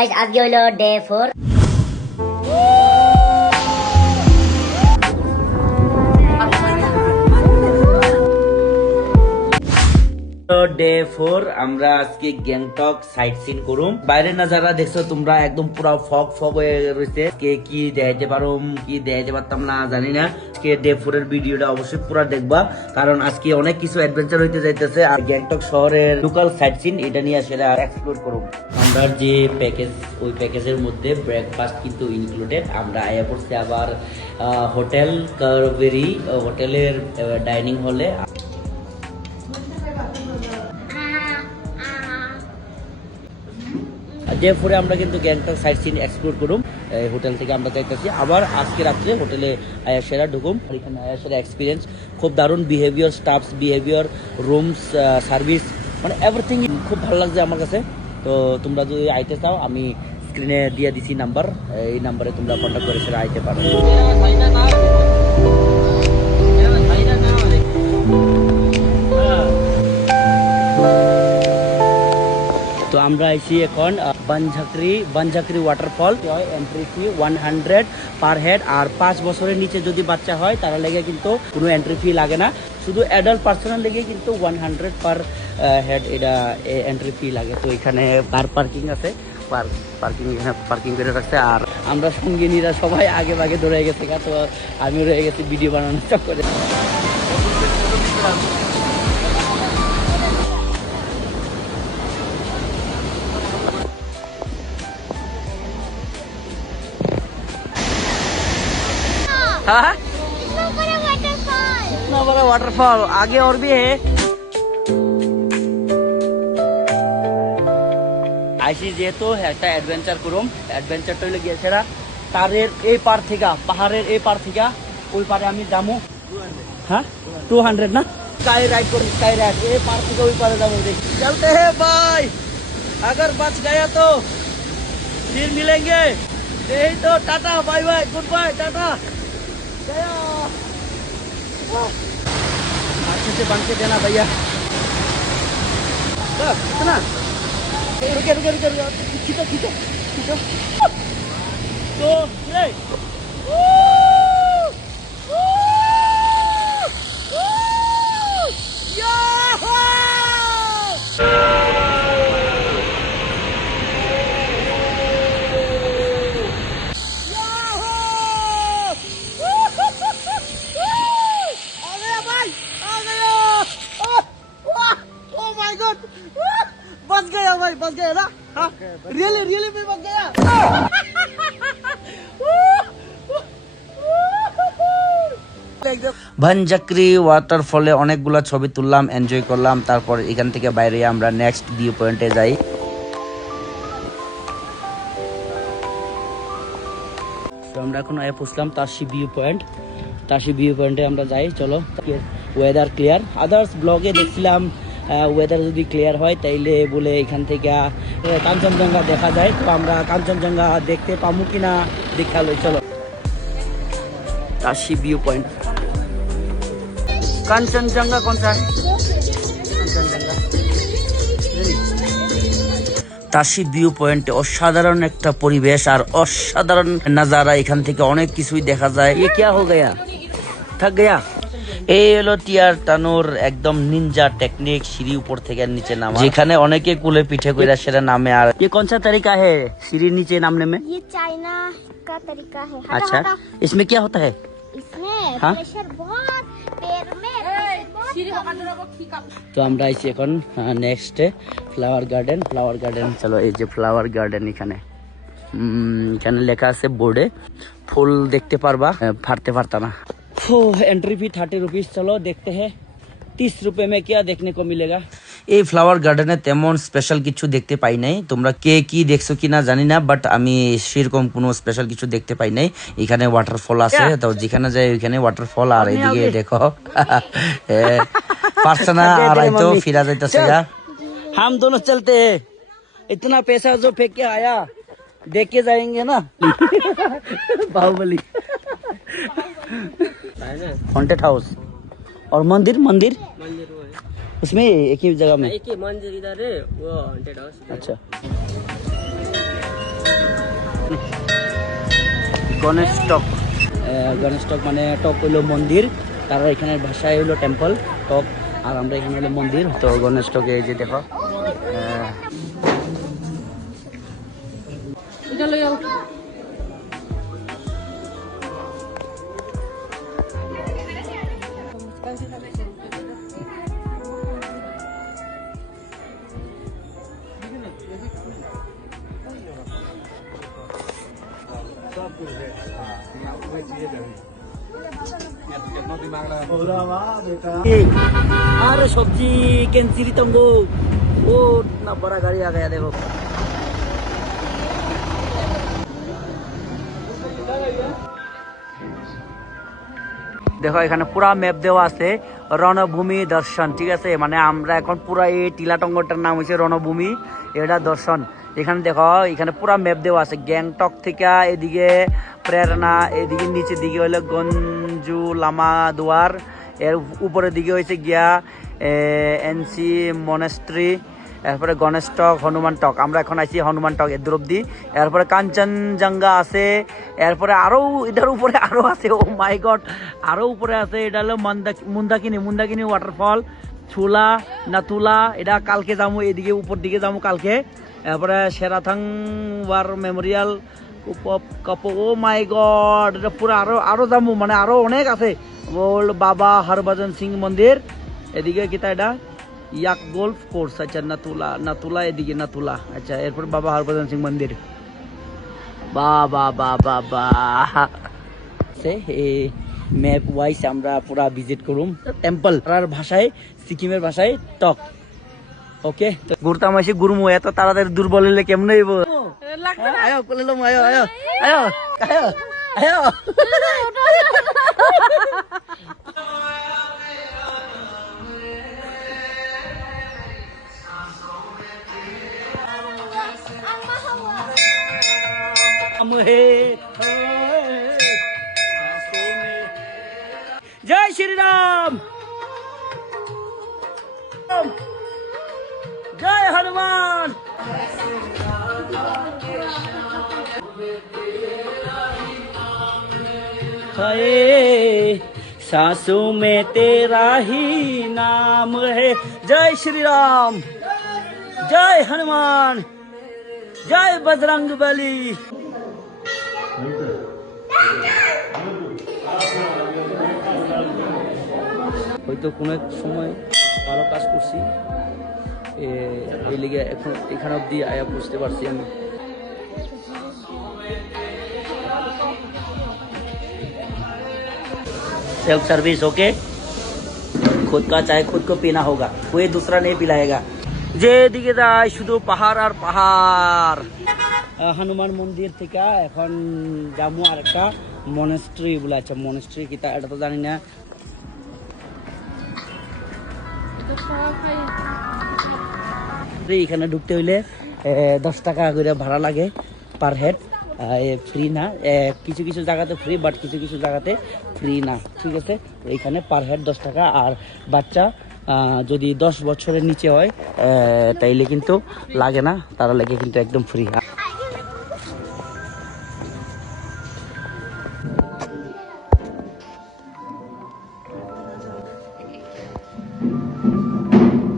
আজকে হলো day 4। Day 4 আমরা আজকে গ্যাংটক সাইট সিন করুম। বাইরের নাজারা দেখছো তোমরা, একদম পুরো ফগ ফগ হয়ে রয়েছে। কি দেখাইতে পারো কি দেখাইতে পারতাম না জানি না। আজকে ডে 4 এর ভিডিওটা অবশ্যই পুরো দেখবা, কারণ আজকে অনেক কিছু অ্যাডভেঞ্চার হইতে যাইতেছে। আর গ্যাংটক শহরের লোকাল সাইট সিন এটা নিয়ে সেটা এক্সপ্লোর করুম। আমরা যে প্যাকেজ, ওই প্যাকেজের মধ্যে ব্রেকফাস্ট কিন্তু ইনক্লুডেড। আমরা আয়া পড়ছি আবার হোটেল কারবেরি হোটেলের ডাইনিং হলে। ডে 4 আমরা কিন্তু গ্যাংটক সাইট সিন এক্সপ্লোর করুম। হোটেল থেকে আমরা চাইতেছি আবার আজকে রাত্রে হোটেলে আয়াসেরা ঢুকুম। এখানে আয়াসেরা এক্সপিরিয়েন্স খুব দারুণ, behaviour, stuffs behaviour, rooms, service, মানে এভরিথিং খুব ভালো লাগছে আমার কাছে। তো তোমরা যদি আইতে চাও, আমি স্ক্রিনে দিয়ে দিছি নাম্বার, এই নাম্বারে তোমরা কন্ট্যাক্ট করে সেটা আইতে পারো। তো আমরা আইছি এখন Banjhakri waterfall. Entry fee 100 per head. আর 5 বছরের নিচে যদি বাচ্চা হয় তারা লেগে কিন্তু কোনো এন্ট্রি ফি লাগে না, শুধু অ্যাডাল্ট পার্সোনাল লেগে কিন্তু 100 পার হেড এটা এন্ট্রি ফি লাগে। তো এখানে কার পার্কিং আছে, পার্কিং করে রাখছে। আর আমরা সঙ্গিনীরা সবাই আগে ভাগে দৌড়ে গেছে, তো আমিও রয়ে গেছি ভিডিও বানানোর চক্করে। हाँ? इतना बड़ा वाटरफॉल आगे और भी है। আইসি যেহেতু একটা অ্যাডভেঞ্চার করুম, অ্যাডভেঞ্চারটা হলে গিয়েছে তারের এই পার থেকে, পাহাড়ের এই পার থেকে ওই পারে আমি যাবো। হ্যাঁ 200 না, স্কাই রাইড করুন, স্কাই রাইড এই পার থেকে ওই পারে যাবো। চলতে হে ভাই, अगर बच गया तो फिर मिलेंगे। यही तो, tata bye bye, good bye, tata गया। अच्छे से बांध के देना भैया। कितना रुके खींचो तो ये बच गया ना? हाँ? रियली में बच गया। ভানঝাকরি ওয়াটারফলে অনেকগুলা ছবি তুললাম, এনজয় করলাম। তারপর এখান থেকে বাইরে আমরা নেক্সট ভিউ পয়েন্টে যাই। আমরা এখন পৌঁছলাম Tashi view point. Tashi view পয়েন্টে আমরা যাই, চলো। ওয়েদার ক্লিয়ার, আদার্স ব্লগে দেখছিলাম ওয়েদার যদি ক্লিয়ার হয় তাইলে বলে এখান থেকে কাঞ্চনজঙ্ঘা দেখা যায়। তো আমরা কাঞ্চনজঙ্ঘা দেখতে পাবো কিনা দেখা লই, চলো। ताशी व्यू पॉइंट, कांचनजंगा कौन सा है? कांचनजंगा ताशी व्यू पॉइंट असाधारण एक परिवेश और असाधारण नजारा। एखान থেকে অনেক কিছুই দেখা যায়। ये क्या हो गया, थक गया। এই হলো টিয়ার টানোর একদম নিনজা টেকনিক, সিঁড়ি উপর থেকে নিচে নামা, যেখানে অনেকে কুলে পিঠে কইরা সেটা নামে। আর ये कौन सा तरीका है सीढ़ी नीचे नामने में? ये चाइना का तरीका है। अच्छा, इसमें क्या होता है? इसमें हाँ? प्रेशर बहुत, पैर में তো আমরা আইছি এখন নেক্সট ফ্লাওয়ার গার্ডেন। চলো, এই যে ফ্লাওয়ার গার্ডেন, এখানে লেখা আছে বোর্ডে, ফুল দেখতে পারবা, ফাটতে পারতা না। Entry fee 30 rupees. चलो देखते हैं 30 रुपए में क्या देखने को मिलेगा। এই ফ্লাওয়ার গার্ডেনে তেমন স্পেশাল কিছু দেখতে পাই নাই। তোমরা কে কি দেখছো কিনা জানি না, বাট আমি সেরকম কোনো স্পেশাল কিছু দেখতে পাই নাই। এখানে ওয়াটারফল আছে, তো যেখানে যাই ওইখানে ওয়াটারফল। আর এদিকে দেখো পার্সোনা আর আইতো ফিরা যাইতাছে গা। हम दोनों चलते हैं, इतना पैसा जो फेंक के आया देख के जाएंगे ना। बाहुबली हॉन्टेड हाउस और मंदिर उसमें एक ही जगह में, एक ही मंदिर इधर है, वो हॉन्टेड हाउस। अच्छा। গণেশ টক। গণেশ টক মানে টক হইলো মন্দির, তারা এখানের ভাষায় হইলো টেম্পল টক, আর আমরা এখানে হলো মন্দির। তো গণেশ টকে এই যে দেখো अरे सब्जी कैंसिल तंगो वो इतना बड़ा गाड़ी आ गया देखो। দেখো এখানে পুরা ম্যাপ দেওয়া আছে রণভূমি দর্শন, ঠিক আছে। মানে আমরা এখন পুরা এই টিলাটঙ্গটার নাম হচ্ছে রণভূমি, এটা দর্শন। এখানে দেখো এখানে পুরা ম্যাপ দেওয়া আছে, গ্যাংটক থেকে এদিকে প্রেরণা, এদিকে নিচের দিকে হলো গঞ্জু লামা দুয়ার, এর উপরের দিকে হয়েছে গিয়া এনসি মনেস্ট্রি, এরপরে গণেশ টক, হনুমান টক। আমরা এখন আছি হনুমান টক এর অব্দি। এরপরে কাঞ্চনজঙ্ঘা আছে, এরপরে আরও এটার উপরে আরও আছে, ও মাই গড আরও উপরে আছে। এটা হলো মুন্দাকিনি ওয়াটারফল, ছুলা নাতুলা, এটা কালকে যাবো, এদিকে উপর দিকে যাবো কালকে। এরপরে সেরাথাং ওয়ার মেমোরিয়াল ও মাই গড, এটা পুরো আরো যাবো, মানে আরো অনেক আছে। ওল্ড বাবা হরভজন সিং মন্দির, এদিকে কিতা এটা ইয়াক গোল্ফ কোর্স, আচ্ছা নাতুলা এদিকে নাতুলা, আচ্ছা। এরপর বাবা হরভজন সিং মন্দির, বাবা বাবা বা ম্যাপ ওয়াইজ আমরা পুরা ভিজিট করুম টেম্পল। আর ভাষায় সিকিমের ভাষায় টক, ওকে। ঘুরতাম আসি গুরুমু, এত তাড়াতাড়ি দুর্বল হইলে কেমন হইব? আয়ো কোলে লম, আয়ো আয়ো আয়ো আয়ো আয়ো। जय श्री राम, जय हनुमान। हाय सांसों में तेरा ही नाम है, जय श्री राम, जय हनुमान, जय बजरंग बली। হয়তো কোনো এক সময় ভালো কাজ করছি, এই লিগে এখন এখানে অব্দি আয়া বুঝতে পারছি আমি। Self service, okay. खुद का चाय खुद को पीना होगा, कोई दूसरा नहीं पिलाएगा। যেদিকে যায় শুধু পাহাড় আর পাহাড়। হনুমান মন্দির থেকে এখন যাবো আরেকটা মনেস্ট্রি বলে, আচ্ছা মনেস্ট্রি কি তা এটা তো জানি না। এখানে ঢুকতে হইলে 10 টাকা করে ভাড়া লাগে পার হেড, ফ্রি না। কিছু কিছু জায়গাতে ফ্রি, বাট কিছু কিছু জায়গাতে ফ্রি না, ঠিক আছে। এইখানে পার হেড 10 টাকা, আর বাচ্চা যদি 10 বছরের নিচে হয় তাইলে কিন্তু লাগে না, তারা লাগে কিন্তু একদম ফ্রি।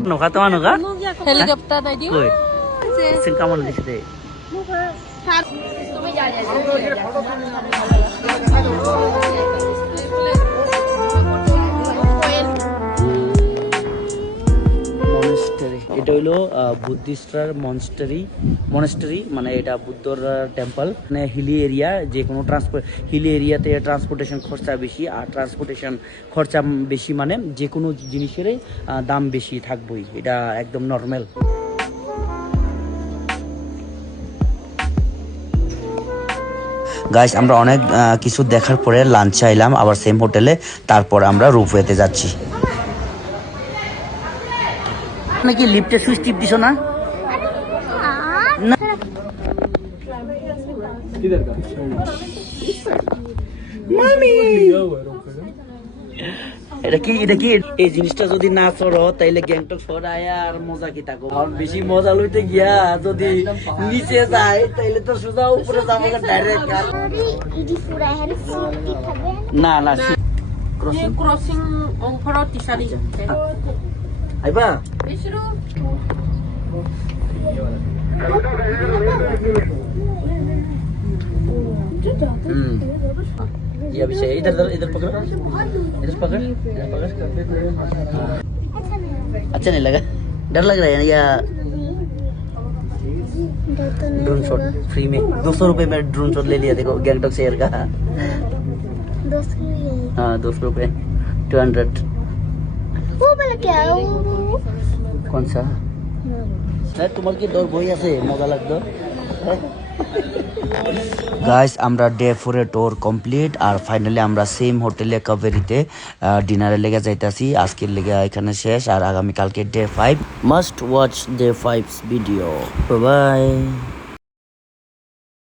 নৌকা তোমার নৌকা হেলিকপ্টার তাই দিও কেমন দেখতে? এটা হইলো বুদ্ধিস্টরা মনেস্টারি, মানে এটা বুদ্ধর টেম্পল। মানে হিলি এরিয়া, যে কোনো হিলি এরিয়াতে ট্রান্সপোর্টেশন খরচা বেশি, আর ট্রান্সপোর্টেশন খরচা বেশি মানে যে কোনো জিনিসেরই দাম বেশি থাকবেই, এটা একদম নর্মাল। গাইস আমরা অনেক কিছু দেখার পরে লাঞ্চে আইলাম আবার সেম হোটেলে, তারপর আমরা রূপওয়েতে যাচ্ছি। নাকি লিফটের সুইচ টিপ দিছো না? মামি এটা কি এই জিনিসটা যদি না চড়ো তাইলে গ্যাংটক শহর আয়া আর মজা কি থাকো আর বেশি মজা লইতে গিয়া যদি নিচে যায় তাইলে তো সোজা উপরে যাবো direct Sorry, ini furahan sih tapi না না Ini crossing on Paroti Sari. আইবা Isru. ये अभी से इधर इधर पकड़ो इधर पकड़ अच्छा नहीं लगा डर लग रहा है या ड्रोन शॉट फ्री में 200 रुपए में ड्रोन शॉट ले लिया देखो गैंगटॉक शहर का हाँ 200 रुपए 200 वो वाला क्या है कौन सा তোমার কি ডর বই আছে মজা লাগতো গাইস আমরা ডে 4 এর ট্যুর কমপ্লিট আর ফাইনালি আমরা সেম হোটেলে কাভেরিতে ডিনারে লেগে যাইতাছি আজকের লেগে এখানে শেষ আর আগামী কালকে day 5 must watch day 5 video by